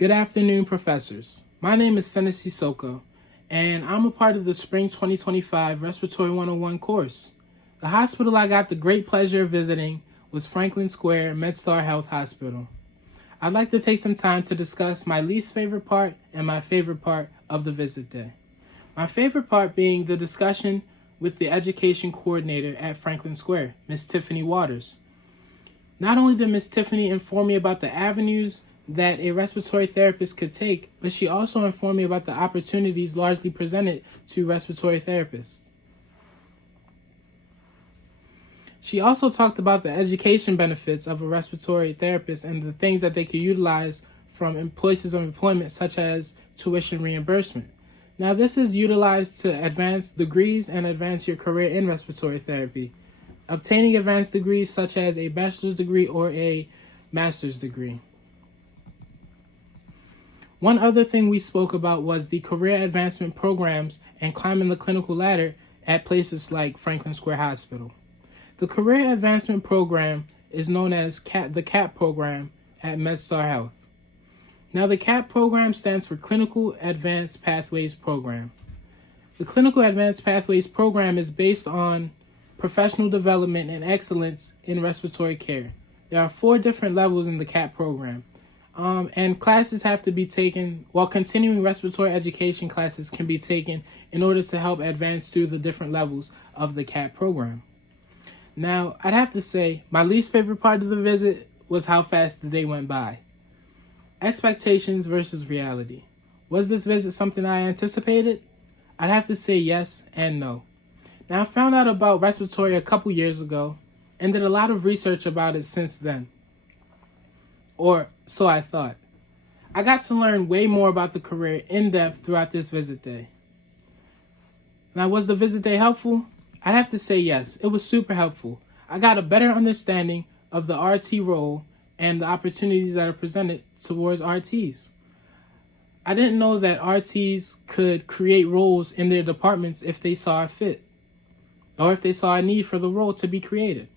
Good afternoon, professors. My name is Senesi Soko, and I'm a part of the Spring 2025 Respiratory 101 course. The hospital I got the great pleasure of visiting was Franklin Square MedStar Health Hospital. I'd like to take some time to discuss my least favorite part and my favorite part of the visit day. My favorite part being the discussion with the education coordinator at Franklin Square, Ms. Tiffany Waters. Not only did Ms. Tiffany inform me about the avenues that a respiratory therapist could take, but she also informed me about the opportunities largely presented to respiratory therapists. She also talked about the education benefits of a respiratory therapist and the things that they could utilize from places of employment, such as tuition reimbursement. Now, this is utilized to advance degrees and advance your career in respiratory therapy, obtaining advanced degrees such as a bachelor's degree or a master's degree. One other thing we spoke about was the career advancement programs and climbing the clinical ladder at places like Franklin Square Hospital. The career advancement program is known as the CAP program at MedStar Health. Now, the CAP program stands for Clinical Advanced Pathways Program. The Clinical Advanced Pathways Program is based on professional development and excellence in respiratory care. There are 4 different levels in the CAP program. And classes have to be taken, while continuing respiratory education classes can be taken in order to help advance through the different levels of the CAP program. Now, I'd have to say, my least favorite part of the visit was how fast the day went by. Expectations versus reality. Was this visit something I anticipated? I'd have to say yes and no. Now, I found out about respiratory a couple years ago and did a lot of research about it since then. Or so I thought. I got to learn way more about the career in depth throughout this visit day. Now, was the visit day helpful? I'd have to say yes, it was super helpful. I got a better understanding of the RT role and the opportunities that are presented towards RTs. I didn't know that RTs could create roles in their departments if they saw a fit, or if they saw a need for the role to be created.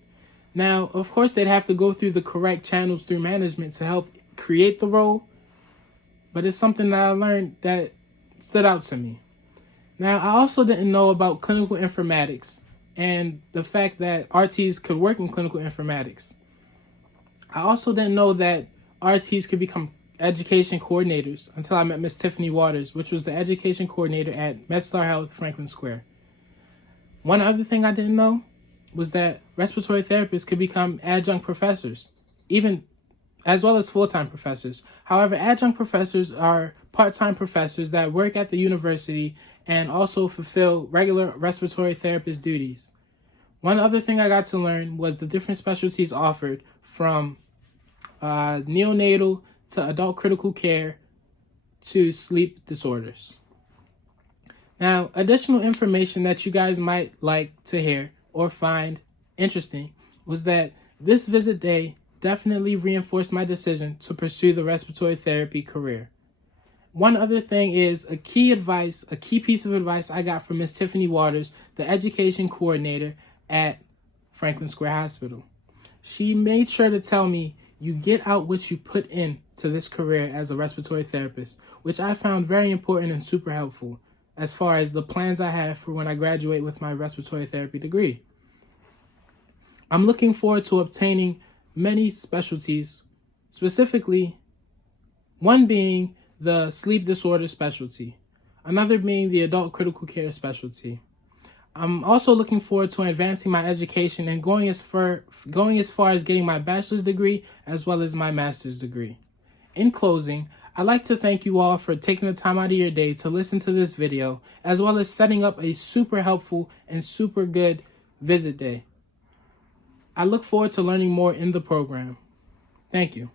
Now, of course, they'd have to go through the correct channels through management to help create the role, but it's something that I learned that stood out to me. Now, I also didn't know about clinical informatics and the fact that RTs could work in clinical informatics. I also didn't know that RTs could become education coordinators until I met Ms. Tiffany Waters, which was the education coordinator at MedStar Health Franklin Square. One other thing I didn't know was that respiratory therapists could become adjunct professors, even as well as full-time professors. However, adjunct professors are part-time professors that work at the university and also fulfill regular respiratory therapist duties. One other thing I got to learn was the different specialties offered, from neonatal to adult critical care to sleep disorders. Now, additional information that you guys might like to hear or find interesting was that this visit day definitely reinforced my decision to pursue the respiratory therapy career. One other thing is a key piece of advice I got from Ms. Tiffany Waters, the education coordinator at Franklin Square Hospital. She made sure to tell me, you get out what you put in to this career as a respiratory therapist, which I found very important and super helpful as far as the plans I have for when I graduate with my respiratory therapy degree. I'm looking forward to obtaining many specialties, specifically one being the sleep disorder specialty, another being the adult critical care specialty. I'm also looking forward to advancing my education and going as far as getting my bachelor's degree as well as my master's degree. In closing, I'd like to thank you all for taking the time out of your day to listen to this video, as well as setting up a super helpful and super good visit day. I look forward to learning more in the program. Thank you.